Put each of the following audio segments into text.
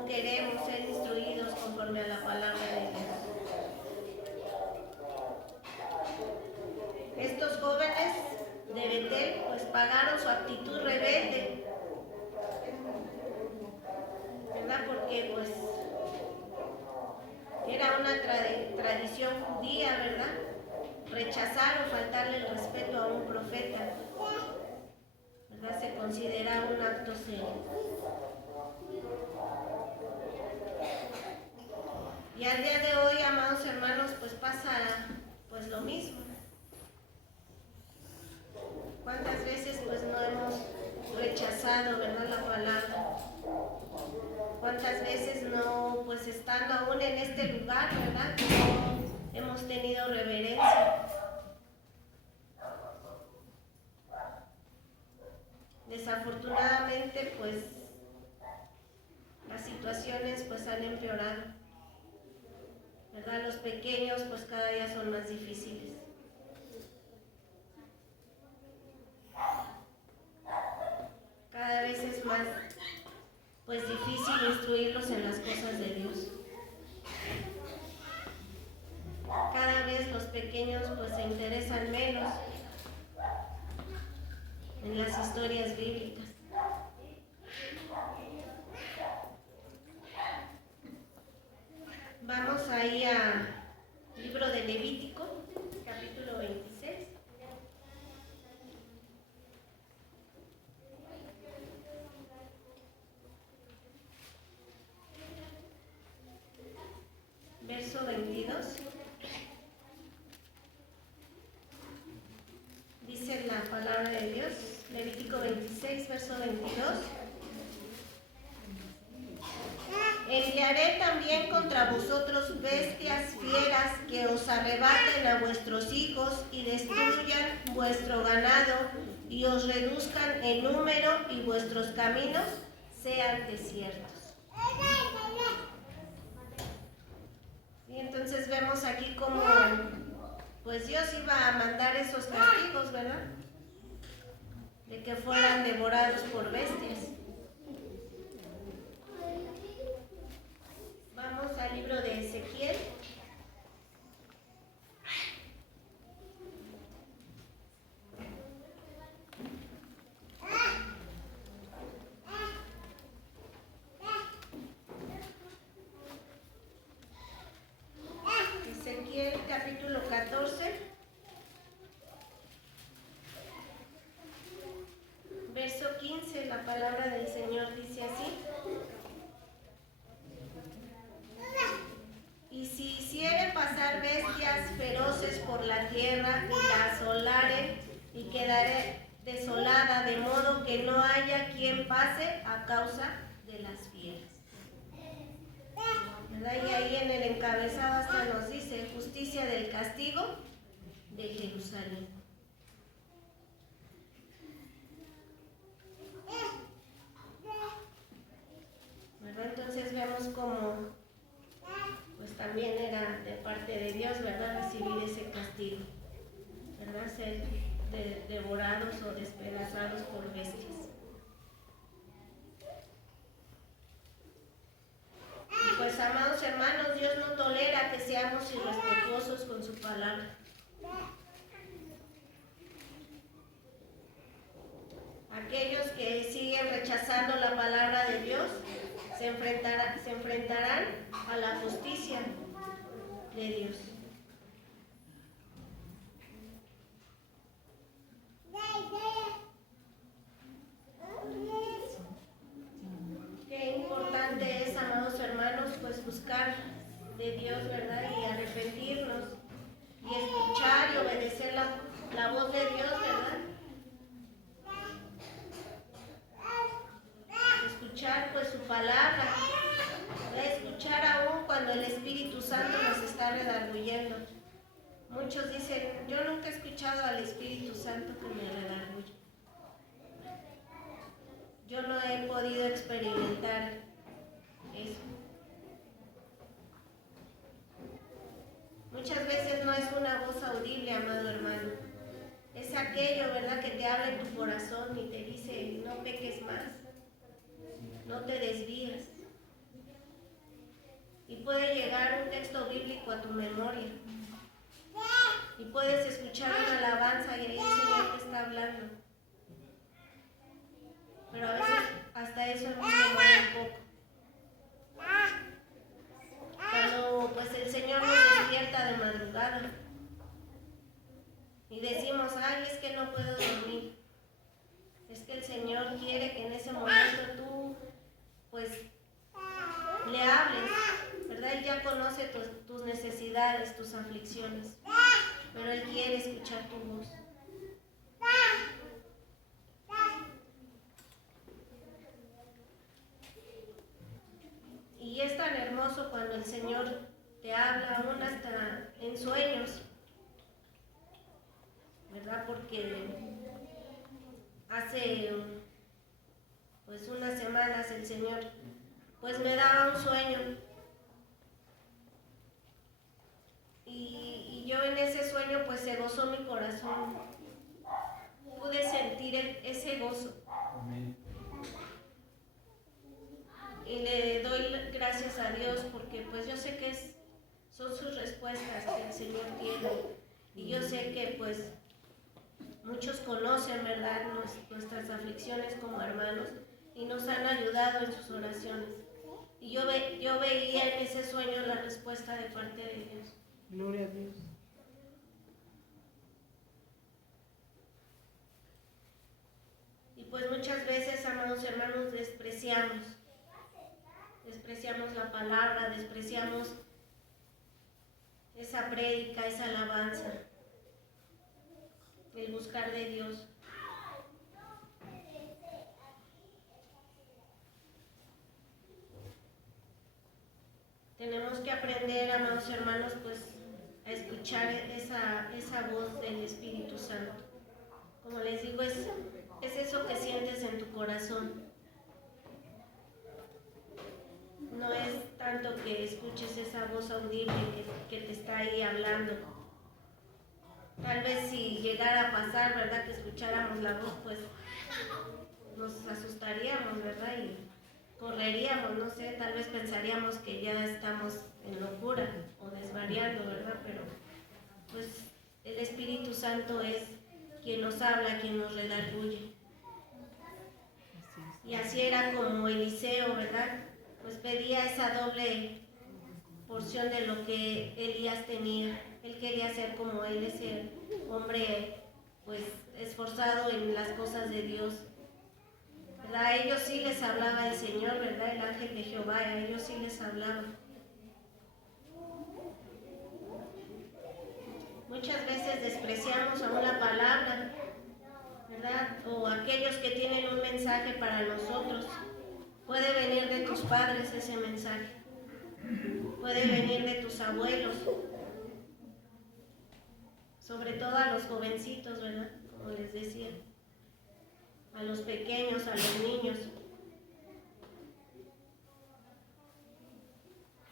no queremos ser instruidos conforme a la palabra de Dios. Estos jóvenes de Betel pues pagaron su actitud rebelde, ¿verdad? Porque pues era una tradición judía, ¿verdad? Rechazar o faltarle el respeto a un profeta, ¿verdad? Se considera un acto serio. Y al día de hoy, amados hermanos, pues pasa pues lo mismo. ¿Cuántas veces pues no hemos rechazado, ¿verdad?, la palabra? ¿Cuántas veces no, pues estando aún en este lugar, ¿verdad?, no hemos tenido reverencia? Desafortunadamente, pues las situaciones pues han empeorado, ¿verdad? Los pequeños pues cada día son más difíciles. Cada vez es más pues difícil instruirlos en las cosas de Dios. Cada vez los pequeños pues se interesan menos en las historias bíblicas. Vamos ahí al libro de Levítico, capítulo 26. Verso 22. Dice la palabra de Dios, Levítico 26, verso 22. Enviaré también contra vosotros bestias fieras que os arrebaten a vuestros hijos y destruyan vuestro ganado y os reduzcan en número y vuestros caminos sean desiertos. Y entonces vemos aquí como pues Dios iba a mandar esos castigos, ¿verdad? De que fueran devorados por bestias. Vamos al libro de Ezequiel. Ezequiel capítulo 14, verso 15, la palabra del Señor dice así: y si hiciere pasar bestias feroces por la tierra y la asolaren y quedare desolada, de modo que no haya quien pase a causa de las fieras. ¿Verdad? Y ahí en el encabezado hasta nos dice: justicia del castigo de Jerusalén. ¿Verdad? Entonces vemos como pues también era de parte de Dios, ¿verdad?, recibir ese castigo, ¿verdad?, ser devorados o despedazados por bestias. Y pues, amados hermanos, Dios no tolera que seamos irrespetuosos con su palabra. Aquellos que siguen rechazando la palabra de Dios se enfrentarán a la justicia de Dios. Qué importante es, amados hermanos, pues buscar de Dios, ¿verdad?, y arrepentirnos y escuchar y obedecer la voz de Dios, ¿verdad? Escuchar pues su palabra, ¿verdad? Escuchar aún cuando el Espíritu Santo nos está redarguyendo. Muchos dicen: yo nunca he escuchado al Espíritu Santo que me redarguye. Yo no he podido experimentar eso. Muchas veces no es una voz audible, amado hermano. Es aquello, ¿verdad?, que te habla en tu corazón y te dice: no peques más, no te desvíes. fresco a tu memoria. Y puedes escuchar una alabanza y ahí el Señor te está hablando. Pero a veces hasta eso nos demora un poco. Cuando pues el Señor nos despierta de madrugada y decimos, ay, es que no puedo dormir. Es que el Señor quiere que en ese momento tú pues le hables, ¿verdad? Él ya conoce tus necesidades, tus aflicciones, pero Él quiere escuchar tu voz. Y es tan hermoso cuando el Señor te habla, aún hasta en sueños, ¿verdad? Porque hace pues unas semanas el Señor pues me daba un sueño y yo en ese sueño pues se gozó mi corazón, pude sentir ese gozo. Y le doy gracias a Dios porque pues yo sé que son sus respuestas que el Señor tiene y yo sé que pues muchos conocen, ¿verdad?, nuestras aflicciones como hermanos y nos han ayudado en sus oraciones. Y yo veía en ese sueño la respuesta de parte de Dios. Gloria a Dios. Y pues muchas veces, amados hermanos, despreciamos la palabra, despreciamos esa prédica, esa alabanza, el buscar de Dios. Tenemos que aprender, amados hermanos, pues a escuchar esa voz del Espíritu Santo. Como les digo, es eso que sientes en tu corazón. No es tanto que escuches esa voz audible que te está ahí hablando. Tal vez si llegara a pasar, ¿verdad?, que escucháramos la voz, pues nos asustaríamos, ¿verdad?, y correríamos, no sé, tal vez pensaríamos que ya estamos en locura o desvariando, ¿verdad? Pero pues el Espíritu Santo es quien nos habla, quien nos redarguye. Y así era como Eliseo, ¿verdad? Pues pedía esa doble porción de lo que Elías tenía. Él quería ser como él, ese hombre pues esforzado en las cosas de Dios. ¿Verdad? A ellos sí les hablaba el Señor, ¿verdad? El ángel de Jehová, a ellos sí les hablaba. Muchas veces despreciamos aún la palabra, ¿verdad? O aquellos que tienen un mensaje para nosotros. Puede venir de tus padres ese mensaje. Puede venir de tus abuelos. Sobre todo a los jovencitos, ¿verdad? Como les decía. A los pequeños, a los niños.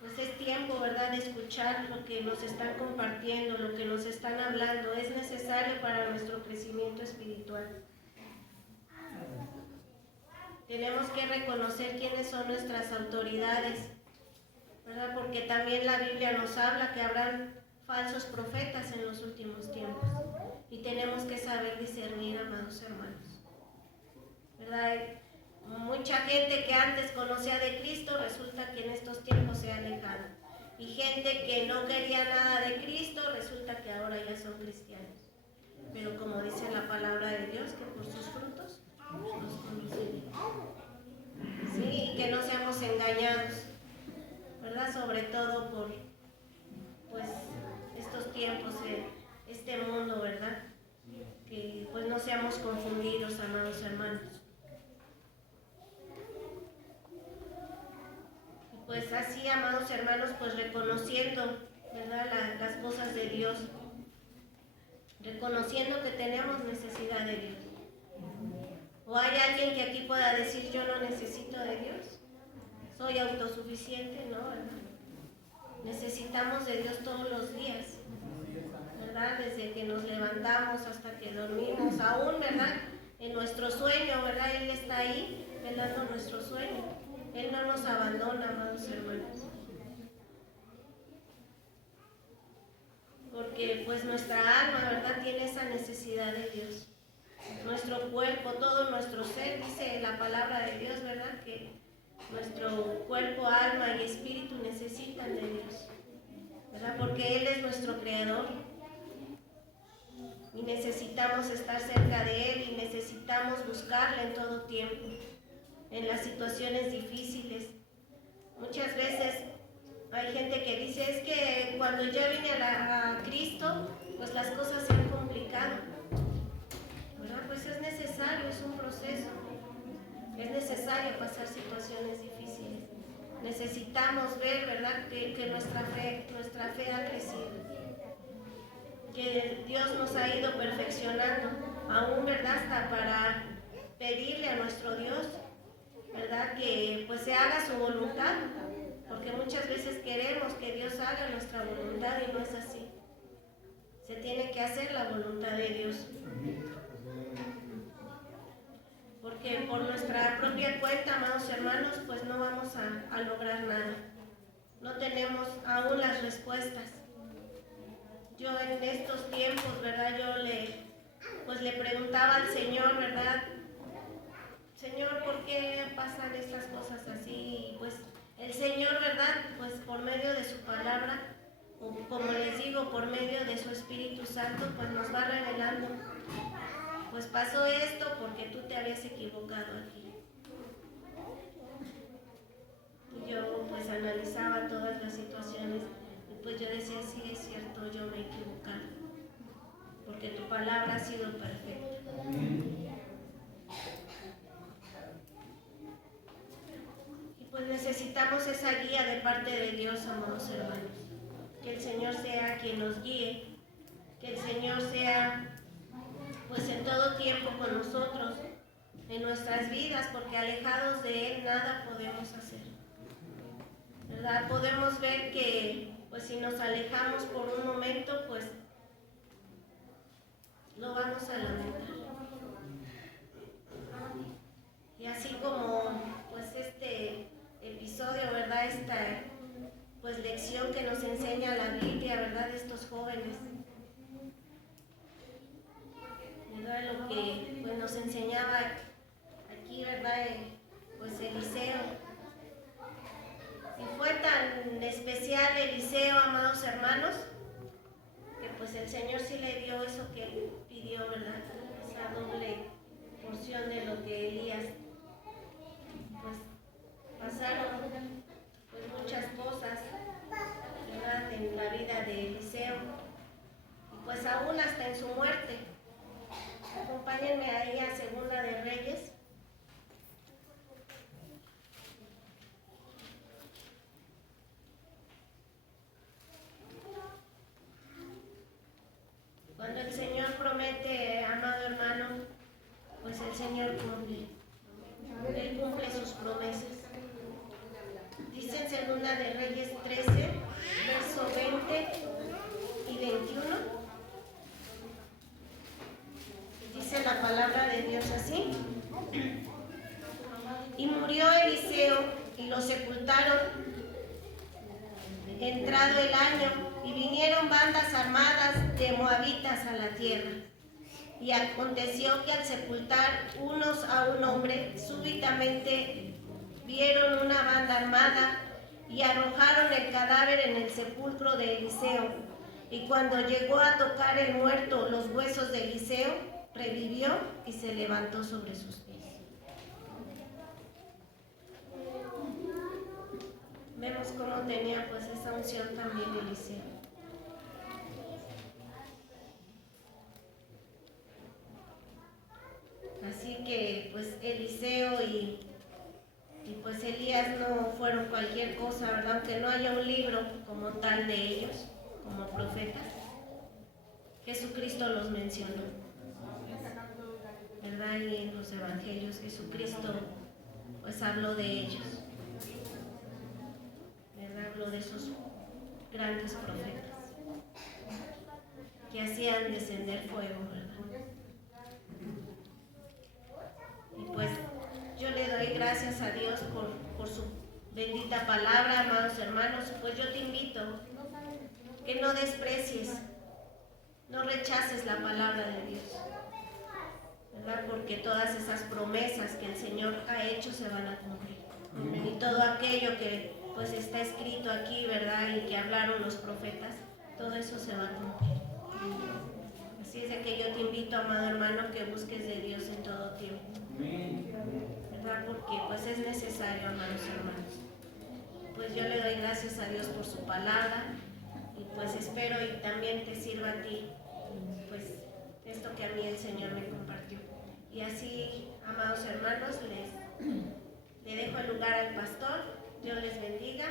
Pues es tiempo, ¿verdad?, de escuchar lo que nos están compartiendo, lo que nos están hablando. Es necesario para nuestro crecimiento espiritual. Tenemos que reconocer quiénes son nuestras autoridades, ¿verdad? Porque también la Biblia nos habla que habrán falsos profetas en los últimos tiempos. Y tenemos que saber discernir, amados hermanos, ¿verdad? Mucha gente que antes conocía de Cristo resulta que en estos tiempos se ha alejado. Y gente que no quería nada de Cristo resulta que ahora ya son cristianos. Pero como dice la palabra de Dios, que por sus frutos los conoceréis. Sí, y que no seamos engañados, ¿verdad? Sobre todo por pues estos tiempos, este mundo, ¿verdad? Que pues no seamos confundidos, amados hermanos. Pues así, amados hermanos, pues reconociendo, ¿verdad?, las cosas de Dios, reconociendo que tenemos necesidad de Dios. ¿O hay alguien que aquí pueda decir, yo no necesito de Dios? ¿Soy autosuficiente? No, ¿verdad? Necesitamos de Dios todos los días, ¿verdad? Desde que nos levantamos hasta que dormimos, aún, ¿verdad?, en nuestro sueño, ¿verdad? Él está ahí velando nuestro sueño. Él no nos abandona, amados hermanos. porque pues nuestra alma, ¿verdad?, tiene esa necesidad de Dios. Nuestro cuerpo, todo nuestro ser, dice la palabra de Dios, ¿verdad?, que nuestro cuerpo, alma y espíritu necesitan de Dios, ¿verdad?, porque Él es nuestro creador y necesitamos estar cerca de Él y necesitamos buscarle en todo tiempo, en las situaciones difíciles. Muchas veces hay gente que dice, es que cuando yo vine a Cristo, pues las cosas se han complicado, ¿verdad? Pues es necesario, es un proceso, es necesario pasar situaciones difíciles. Necesitamos ver, ¿verdad?, que nuestra fe ha crecido, que Dios nos ha ido perfeccionando, aún, ¿verdad?, hasta para pedirle a nuestro Dios, ¿verdad?, que pues se haga su voluntad, porque muchas veces queremos que Dios haga nuestra voluntad y no es así. Se tiene que hacer la voluntad de Dios, porque por nuestra propia cuenta, amados hermanos, pues no vamos a lograr nada. No tenemos aún las respuestas. Yo en estos tiempos, ¿verdad?, yo le preguntaba al Señor, ¿verdad?, Señor, ¿por qué pasan estas cosas así? Y pues el Señor, ¿verdad?, pues por medio de su palabra, o como les digo, por medio de su Espíritu Santo, pues nos va revelando. Pues pasó esto porque tú te habías equivocado aquí. Y yo pues analizaba todas las situaciones y pues yo decía, sí, es cierto, yo me he equivocado, porque tu palabra ha sido perfecta. Y pues necesitamos esa guía de parte de Dios, amados hermanos. Que el Señor sea quien nos guíe, que el Señor sea pues en todo tiempo con nosotros, en nuestras vidas, porque alejados de Él nada podemos hacer, ¿verdad? Podemos ver que pues si nos alejamos por un momento, pues lo vamos a lamentar. Y así como pues este episodio, ¿verdad?, esta pues lección que nos enseña la Biblia, ¿verdad?, de estos jóvenes, ¿verdad?, lo que pues nos enseñaba aquí, ¿verdad?, pues Eliseo. Y fue tan especial Eliseo, amados hermanos, que pues el Señor sí le dio eso que él pidió, ¿verdad?, esa doble porción de lo que Elías. Pues pasaron pues muchas cosas, ¿verdad?, en la vida de Eliseo, y pues aún hasta en su muerte. Acompáñenme ahí a Segunda de Reyes. Cuando el Señor promete, amado hermano, pues el Señor cumple. Él cumple sus promesas. Dice en Segunda de Reyes 13, verso 20 y 21. Dice la palabra de Dios así. Y murió Eliseo y lo sepultaron entrado el año, y vinieron bandas armadas de moabitas a la tierra. Y aconteció que al sepultar unos a un hombre, súbitamente vieron una banda armada y arrojaron el cadáver en el sepulcro de Eliseo. Y cuando llegó a tocar el muerto los huesos de Eliseo, revivió y se levantó sobre sus pies. Vemos cómo tenía pues esa unción también Eliseo. Así que pues Eliseo y pues Elías no fueron cualquier cosa, ¿verdad? Aunque no haya un libro como tal de ellos, como profetas, Jesucristo los mencionó, ¿verdad? Y en los evangelios Jesucristo pues habló de ellos, ¿verdad? Habló de esos grandes profetas que hacían descender fuego, ¿verdad? Y pues yo le doy gracias a Dios por su bendita palabra, amados hermanos. Pues yo te invito que no desprecies no rechaces la palabra de Dios, ¿verdad? Porque todas esas promesas que el Señor ha hecho se van a cumplir. Y todo aquello que pues está escrito aquí, ¿verdad? Y que hablaron los profetas, todo eso se va a cumplir. Así es de que yo te invito, amado hermano, que busques de Dios en todo tiempo, ¿verdad? Porque pues es necesario, amados hermanos. Pues yo le doy gracias a Dios por su palabra y pues espero y también te sirva a ti, pues esto que a mí el Señor me compartió. Y así, amados hermanos, le dejo el lugar al pastor. Dios les bendiga.